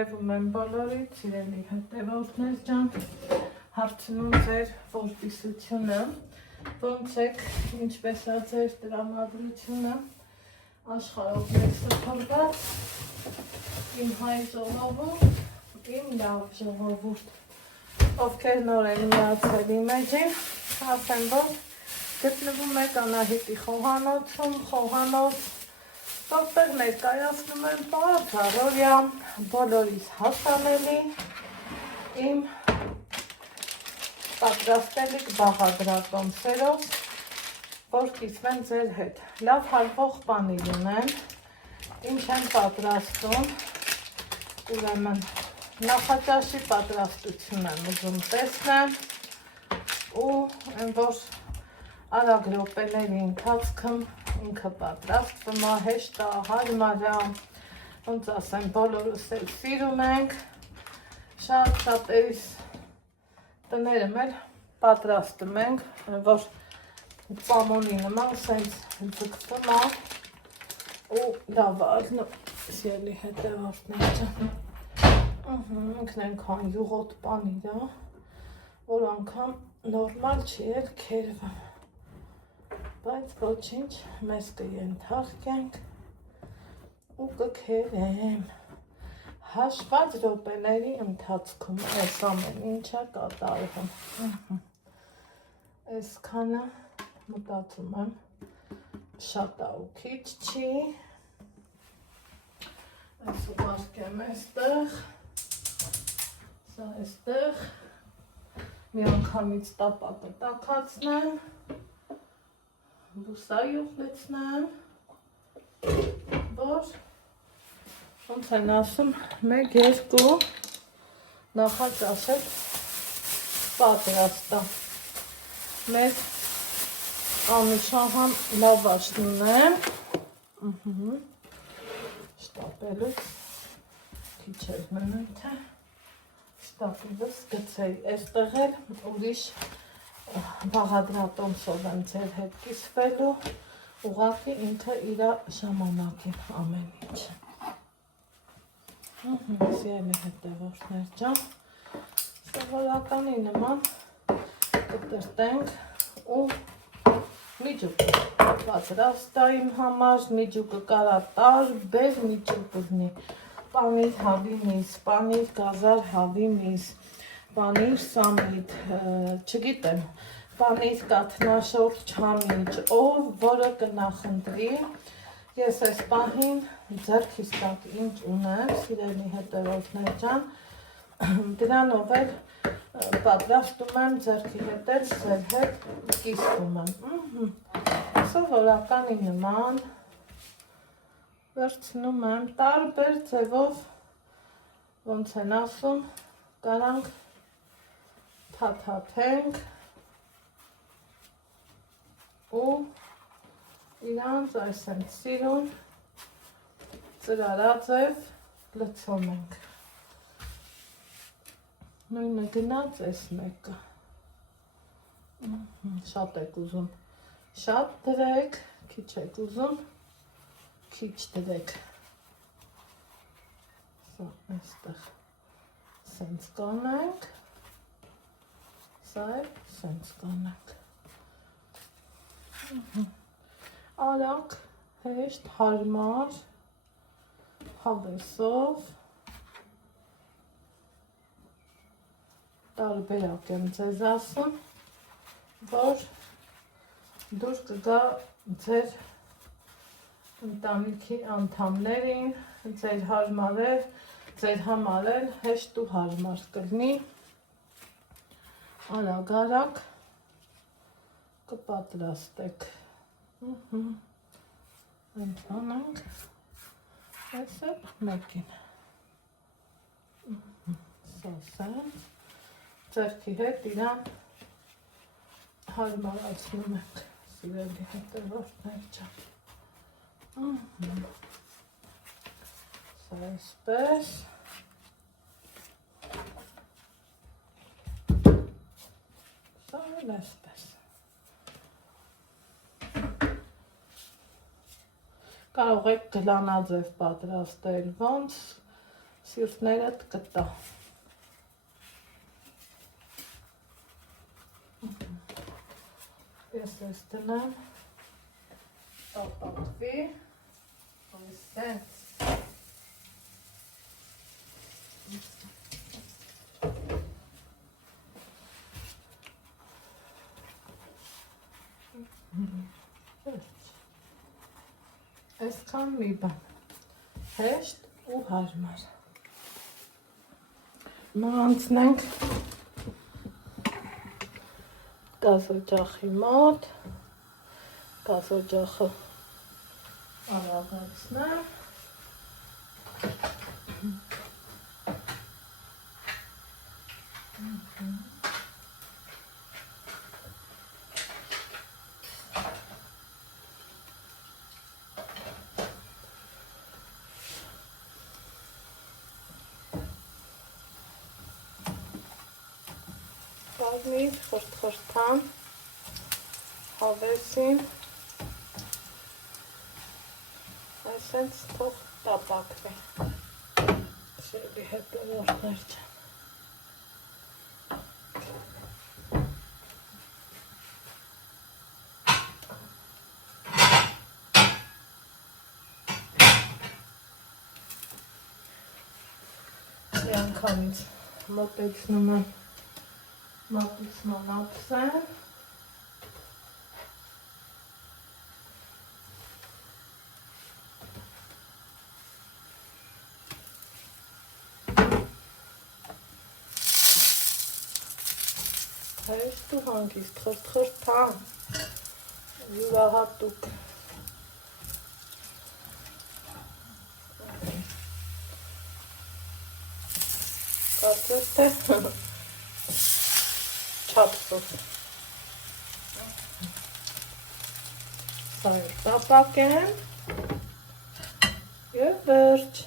Շնորհևում եմ բոլորիդ, սիրելի հետևորդներ ջան, հարցնում ձեր որպիսությունը, ոնց եք, ինչպես է ձեր տրամադրությունը, աշխարհով սփռված, իմ հայ ժողովուրդ, իմ լավ ժողովուրդ, ովքեր նոր են միացել իմ էջին, ասեմ, որ գտնվում եք Անահիտի խոհանոց, որտեղ ներկայացնում եմ պարզ առօրյա բոլորիս հասանելի իմ պատրաստելիք բաղադրատոմսերով, որ կիսվեն ձեր հետ։ Լավ հարկող պանիր ունեմ, ինչ եմ պատրաստում, ուրեմն նախաճաշի պատրաստություն եմ ուզում տեսնեմ ու այն որ արագ րոպեների ընթացքում ինքը պատրաստվում է, հեշտ է, հարմար է, ոնց ասեմ, բոլորս էլ սիրում ենք, շատ շատերիս տներում էլ պատրաստում ենք, որ պամոնի նման սենց ձգվում է ու լավ է, սիրելի հետևորդներ ջան, ինքն այնքան յուղոտ պանիր է, որ անգամ նորմալ չի էլ քերվում, բայց ոչինչ, մեզ կենթարկենք ու կքերեմ, հաշված րոպեների ընթացքում այս ամեն ինչը կատարվում, այսքանը մտածում եմ շատ է ու քիչ չի, այս ուղարկեմ այստեղ, սա այստեղ, մի անգամից տապակը տաքացնեմ, բուսայի ուղղեցնեմ, որ ոնց են ասում, 1-2 նախաճաշել պատրաստ է, մեր անուշահամ լավաշն ունեմ, շտապելուց քիչ էր մնում, թե շտապելուց գցեի, այստեղ էլ ուրիշ բաղադրատոմսով եմ ձեր հետ կիսվելու, ուղղակի ինքը իր ժամանակին ամեն ինչ։ Սիրելի հետևորդներ ջան, սովորականի նման կտրտենք ու միջուկ պատրաստ է իմ համար, միջուկը կարա տարբեր միջուկ լինի, պանիր հավի միս, պանիր գազար հավի միս, պանիր սամիտ, չգիտեմ, պանիր կաթնաշոր չամիջ, ով որը կնախնդրի, ես այս պահին ձեռքիս տակ ինչ ունեմ, սիրելի հետևորդներ ջան, դրանով էլ պատրաստում եմ ձեռքի հետ էլ ձեր հետ կիսվում եմ, սովորականի նման վերցնում եմ տարբեր ձևով, ոնց են ասում, կարանք թաթաթենք ու իրանց այս են սիրուն ծրարաձև լցում ենք, նույնը գնաց այս մեկը, շատ եք ուզում, շատ դրեք, քիչ եք ուզում, քիչ դրեք, սա այստեղ սենց կանենք, սա էլ սենց կանենք, արագ, հեշտ, հարմար, հավեսով, տարբերակ եմ ձեզ ասում, որ դուր կգա ձեր ընտանիքի անդամներին, ձեր համար էլ հեշտ ու հարմար կլինի, արագ կպատրաստեք, ընթանանք, այս էլ մեկին, սասեն, ձերքի հետ իրան հարմարացնում ենք, սիրելի հետևորդներ ջան, սա այսպես, սա էլ այսպես, Կարող եք գլանաձև պատրաստել, ոնց սիրտներդ կտա։ Ես ես տնեմ, տապատվի, սենց։ Այսքան մի բան, հեշտ ու հարմար։ Անցնենք գազօջախի մոտ, գազօջախը արագացնեմ։ Կազմիր խրթխրթան հավեսին, այսենց թող տապակվի, շելի հետևորդներ չեն։ Մի անգամից մոտեցնում եմ մատուցման ափսեն, հեշտ ու հանգիստ, խրթխրթան, յուրահատուկ։ Կարծես թե չափսով։ Սա էլ տապակեմ և վերջ։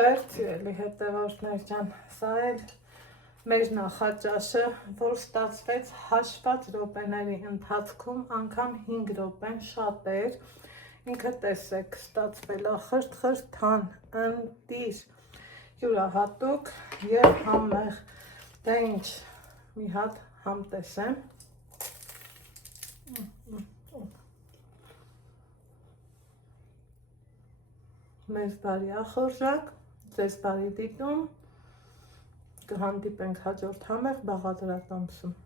Վերջի էլի հետևորդներ ջան, սա էլ մեր նախաճաշը, որ ստացվեց հաշված րոպեների ընթացքում, անգամ 5 րոպեն շատ էր, ինքը տեսեք ստացվել է խրթխրթան, ընտիր, յուրահատուկ և համեղ, դե ինչ, մի հատ համ տեսեմ, մեզ բարի ախորժակ, ձեզ բարի դիտում, կհանդիպենք հաջորդ համեղ բաղադրատոմսում։